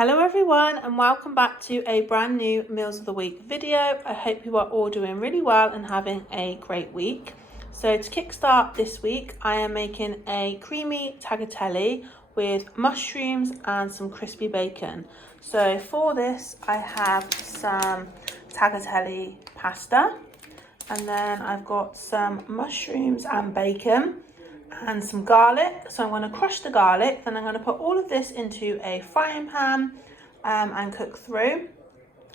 Hello everyone and welcome back to a brand new Meals of the Week video. I hope you are all doing really well and having a great week. So to kickstart this week, I am making a creamy tagliatelle with mushrooms and some crispy bacon. So for this, I have some tagliatelle pasta, and then I've got some mushrooms and bacon and some garlic. So I'm going to crush the garlic, then I'm going to put all of this into a frying pan and cook through.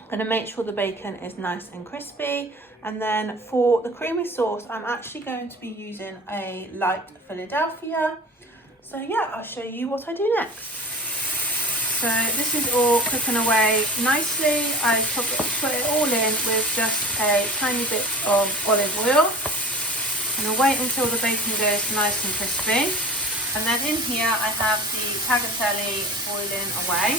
I'm going to make sure the bacon is nice and crispy, and then for the creamy sauce I'm actually going to be using a light Philadelphia. So yeah, I'll show you what I do next. So this is all cooking away nicely. I put it all in with just a tiny bit of olive oil. I'm going to wait until the bacon goes nice and crispy. And then in here I have the tagliatelle boiling away.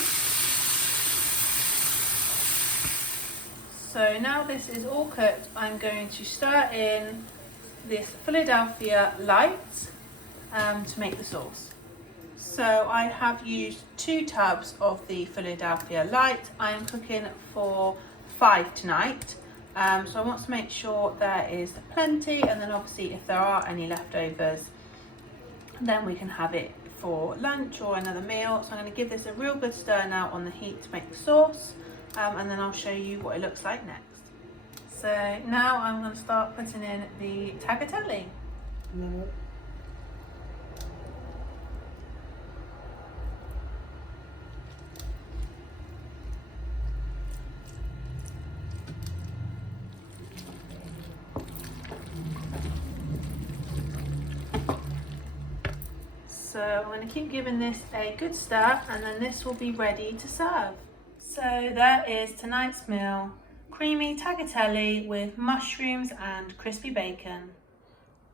So now this is all cooked, I'm going to stir in this Philadelphia light to make the sauce. So I have used 2 tubs of the Philadelphia light. I am cooking for 5 tonight. So I want to make sure there is plenty, and then obviously if there are any leftovers, then we can have it for lunch or another meal. So I'm going to give this a real good stir now on the heat to make the sauce, and then I'll show you what it looks like next. So now I'm going to start putting in the tagliatelle. So I'm going to keep giving this a good stir, and then this will be ready to serve. So there is tonight's meal, creamy tagliatelle with mushrooms and crispy bacon.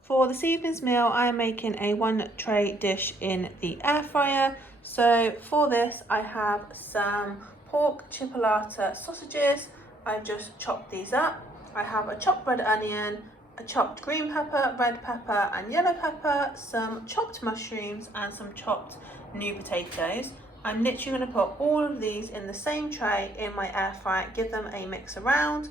For this evening's meal, I am making a 1 tray dish in the air fryer. So for this, I have some pork chipolata sausages. I've just chopped these up. I have a chopped red onion, a chopped green pepper, red pepper and yellow pepper, some chopped mushrooms and some chopped new potatoes. I'm literally going to put all of these in the same tray in my air fryer, give them a mix around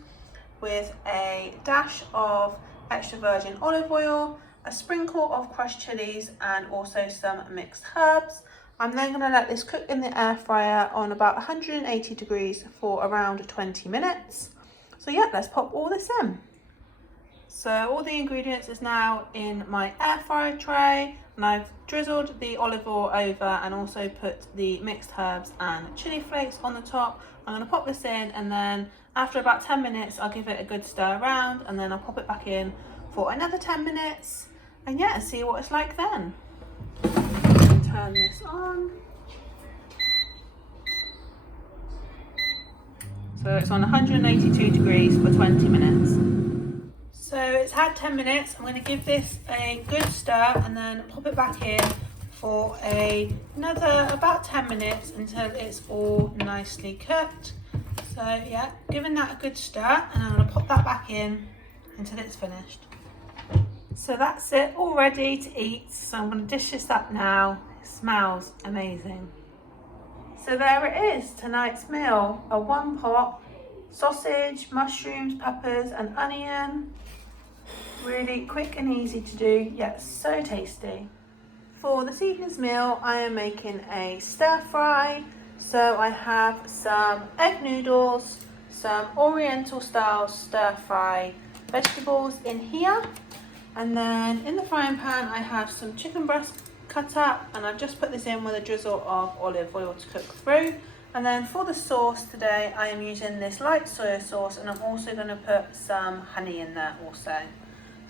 with a dash of extra virgin olive oil, a sprinkle of crushed chilies and also some mixed herbs. I'm then going to let this cook in the air fryer on about 180 degrees for around 20 minutes. So yeah, let's pop all this in. So all the ingredients is now in my air fryer tray, and I've drizzled the olive oil over and also put the mixed herbs and chili flakes on the top. I'm going to pop this in, and then after about 10 minutes I'll give it a good stir around, and then I'll pop it back in for another 10 minutes and yeah, see what it's like then. Turn this on. So it's on 182 degrees for 20 minutes. So it's had 10 minutes. I'm going to give this a good stir and then pop it back in for another about 10 minutes until it's all nicely cooked. So yeah, giving that a good stir, and I'm going to pop that back in until it's finished. So that's it, all ready to eat. So I'm going to dish this up now. It smells amazing. So there it is, tonight's meal. A 1-pot sausage, mushrooms, peppers and onion. Really quick and easy to do, yet so tasty. For this evening's meal, I am making a stir fry. So I have some egg noodles, some oriental style stir fry vegetables in here. And then in the frying pan, I have some chicken breast cut up, and I've just put this in with a drizzle of olive oil to cook through. And then for the sauce today, I am using this light soy sauce, and I'm also going to put some honey in there also.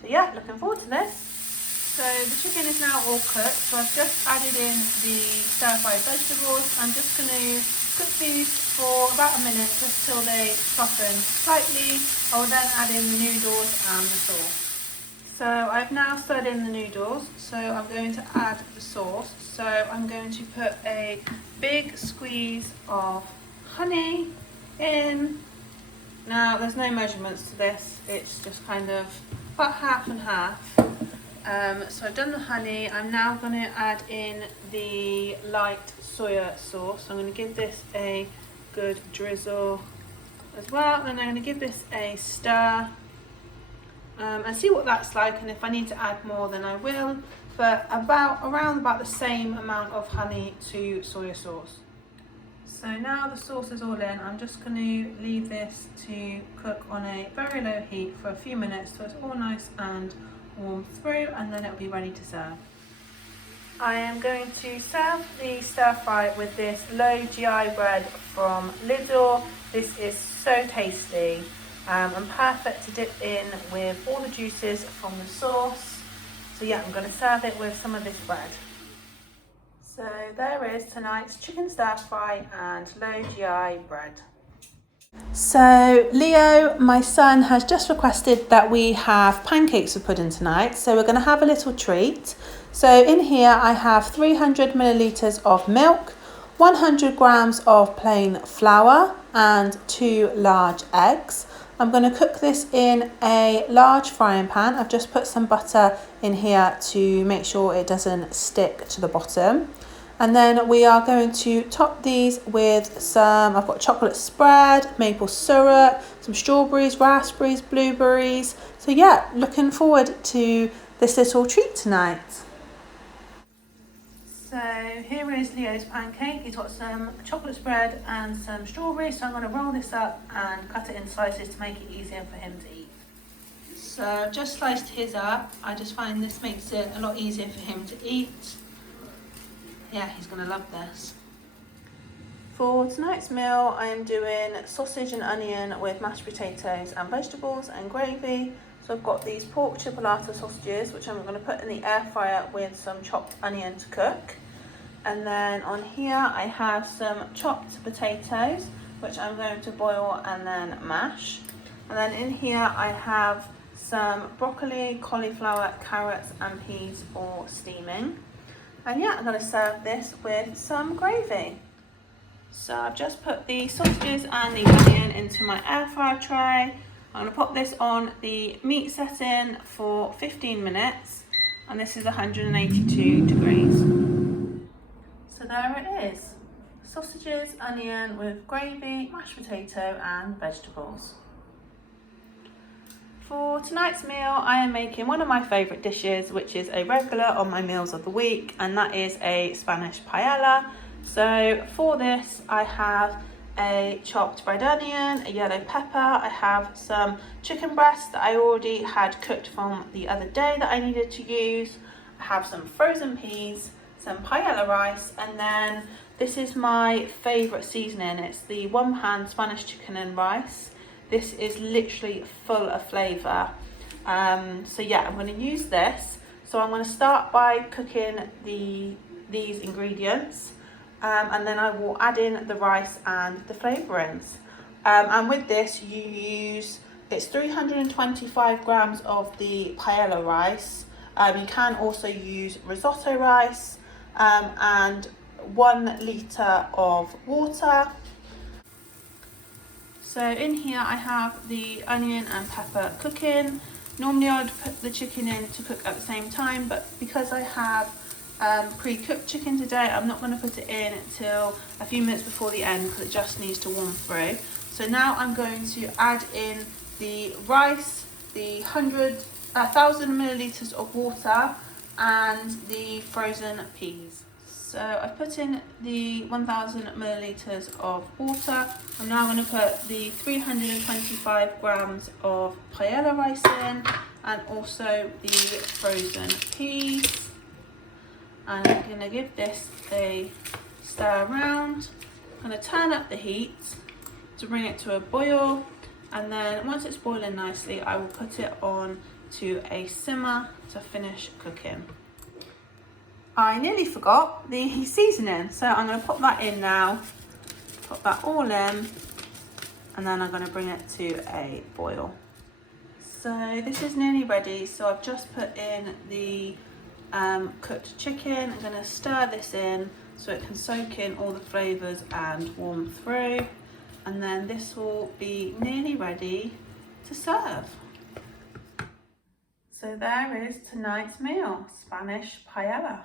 So yeah, looking forward to this. So the chicken is now all cooked, so I've just added in the stir-fried vegetables. I'm just going to cook these for about a minute just till they soften slightly. I will then add in the noodles and the sauce. So I've now stirred in the noodles, so I'm going to add the sauce. So I'm going to put a big squeeze of honey in. Now there's no measurements to this, it's just kind of about half and half. So I've done the honey. I'm now going to add in the light soya sauce. So I'm going to give this a good drizzle as well. And I'm going to give this a stir and see what that's like. And if I need to add more, then I will. But around about the same amount of honey to soya sauce. So now the sauce is all in, I'm just going to leave this to cook on a very low heat for a few minutes so it's all nice and warm through, and then it'll be ready to serve. I am going to serve the stir fry with this low GI bread from Lidl. This is so tasty and perfect to dip in with all the juices from the sauce. So yeah, I'm going to serve it with some of this bread. So there is tonight's chicken stir fry and low GI bread. So Leo, my son, has just requested that we have pancakes with pudding tonight. So we're going to have a little treat. So in here I have 300 millilitres of milk, 100 grams of plain flour and 2 large eggs. I'm going to cook this in a large frying pan. I've just put some butter in here to make sure it doesn't stick to the bottom. And then we are going to top these with some, I've got chocolate spread, maple syrup, some strawberries, raspberries, blueberries. So yeah, looking forward to this little treat tonight. So here is Leo's pancake. He's got some chocolate spread and some strawberries. So I'm going to roll this up and cut it in slices to make it easier for him to eat. So I've just sliced his up. I just find this makes it a lot easier for him to eat. Yeah, he's going to love this. For tonight's meal, I am doing sausage and onion with mashed potatoes and vegetables and gravy. So I've got these pork chipolata sausages, which I'm going to put in the air fryer with some chopped onion to cook. And then on here, I have some chopped potatoes, which I'm going to boil and then mash. And then in here, I have some broccoli, cauliflower, carrots and peas for steaming. And yeah, I'm going to serve this with some gravy. So I've just put the sausages and the onion into my air fryer tray. I'm going to pop this on the meat setting for 15 minutes. And this is 182 degrees. So there it is. Sausages, onion with gravy, mashed potato and vegetables. For tonight's meal, I am making one of my favourite dishes, which is a regular on my meals of the week, and that is a Spanish paella. So for this, I have a chopped red onion, a yellow pepper, I have some chicken breast that I already had cooked from the other day that I needed to use, I have some frozen peas, some paella rice, and then this is my favourite seasoning. It's the one pan Spanish chicken and rice. This is literally full of flavour. So yeah, I'm going to use this. So I'm going to start by cooking these ingredients, and then I will add in the rice and the flavourings. And with this, it's 325 grams of the paella rice. You can also use risotto rice, and 1 litre of water. So in here I have the onion and pepper cooking. Normally I would put the chicken in to cook at the same time, but because I have pre-cooked chicken today, I'm not going to put it in until a few minutes before the end because it just needs to warm through. So now I'm going to add in the rice, the 1,000 millilitres of water and the frozen peas. So I've put in the 1,000 millilitres of water. I'm now going to put the 325 grams of paella rice in and also the frozen peas. And I'm going to give this a stir around. I'm going to turn up the heat to bring it to a boil. And then once it's boiling nicely, I will put it on to a simmer to finish cooking. I nearly forgot the seasoning, so I'm going to pop that in now, put that all in, and then I'm going to bring it to a boil. So this is nearly ready, so I've just put in the cooked chicken. I'm going to stir this in so it can soak in all the flavours and warm through, and then this will be nearly ready to serve. So there is tonight's meal, Spanish paella.